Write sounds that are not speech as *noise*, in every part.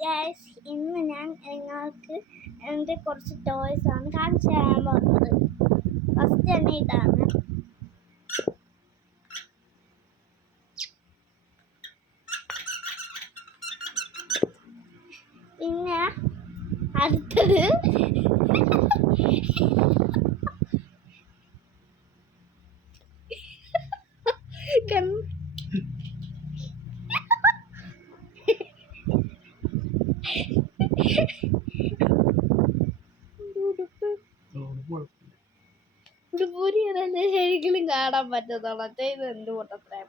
Guys ഇന്ന് ഞാൻ നിങ്ങൾക്ക് എന്റെ കുറച്ച് ടോയ്സ് ആണ് കാണിച്ചു തരാൻ പോകുന്നത്. ഫസ്റ്റ് തന്നെ ഇതാണ്. പിന്നെ അടുത്തത് കണ്ണ് ഉടുപ്പൂരി അതെന്നെ ശരിക്കും കാണാൻ പറ്റത്തുള്ളൂ അച്ഛൻ ഇത് എന്ത് പൊട്ടത്രേ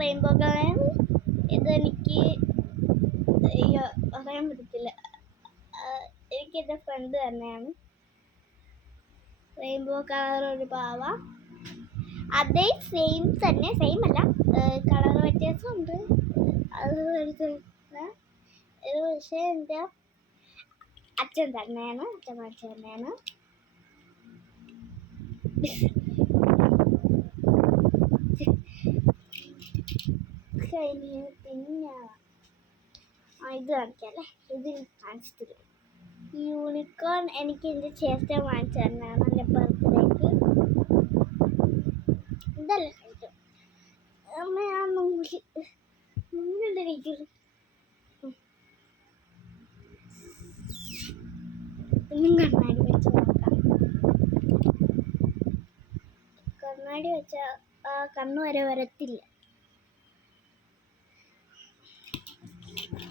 റെയിൻബോ കളർ ഇതെനിക്ക് അറിയാൻ പറ്റത്തില്ല. ആ, എനിക്ക് എന്റെ ഫ്രണ്ട് തന്നെയാണ്. റെയിൻബോ കളർ ഒരു പാവ. അതേ സെയിം തന്നെ സെയിം അല്ല. കളർ വ്യത്യാസമുണ്ട് അത് എടുത്തിരുന്ന ഇത് പക്ഷേ എന്റെ അച്ഛൻ തന്നെയാണ് അച്ഛൻ അച്ഛൻ തന്നെയാണ്. *laughs* കഴിഞ്ഞ് പിന്നെ ഇത് കാണിക്കാല്ലേ ഇത് കാണിച്ചിട്ടില്ല. യൂണിക്കോൺ എനിക്ക് എന്റെ ചേട്ടൻ വാങ്ങിച്ചു തന്നെയാണ് എന്റെ ബർത്ത്ഡേക്ക്. ഇതല്ല കഴിക്കും. അമ്മ ഞാൻ നൂൽ. നൂലുണ്ട് കഴിക്കും. ഒന്നും കണ്ണാടി വെച്ച് നോക്കാം. കണ്ണാടി വെച്ചാൽ കണ്ണ് വരെ വരത്തില്ല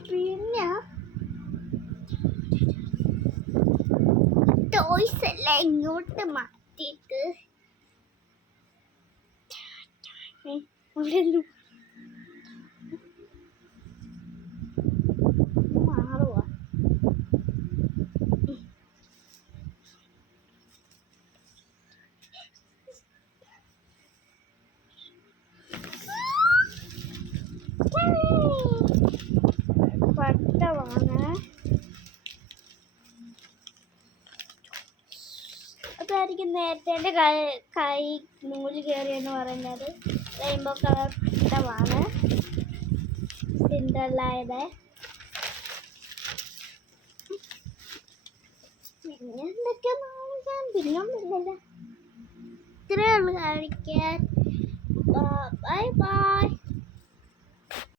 പിന്നെ ടോയ്സ് എല്ലാം ഇങ്ങോട്ട് മാറ്റിയിട്ട്. അതായിരിക്കും നേരത്തെ എന്റെ കൈ കൈ നൂൽ കയറിയെന്ന് പറയുന്നത്. റെയിൻബോ കളർ ഇഷ്ടമാണ് സിൻഡർലായുടെ പിന്നെ എന്തൊക്കെ കാണിക്കാൻ പിന്നെ ഇത്രയേ ഉള്ളൂ. കാണിക്കാൻ. Bye bye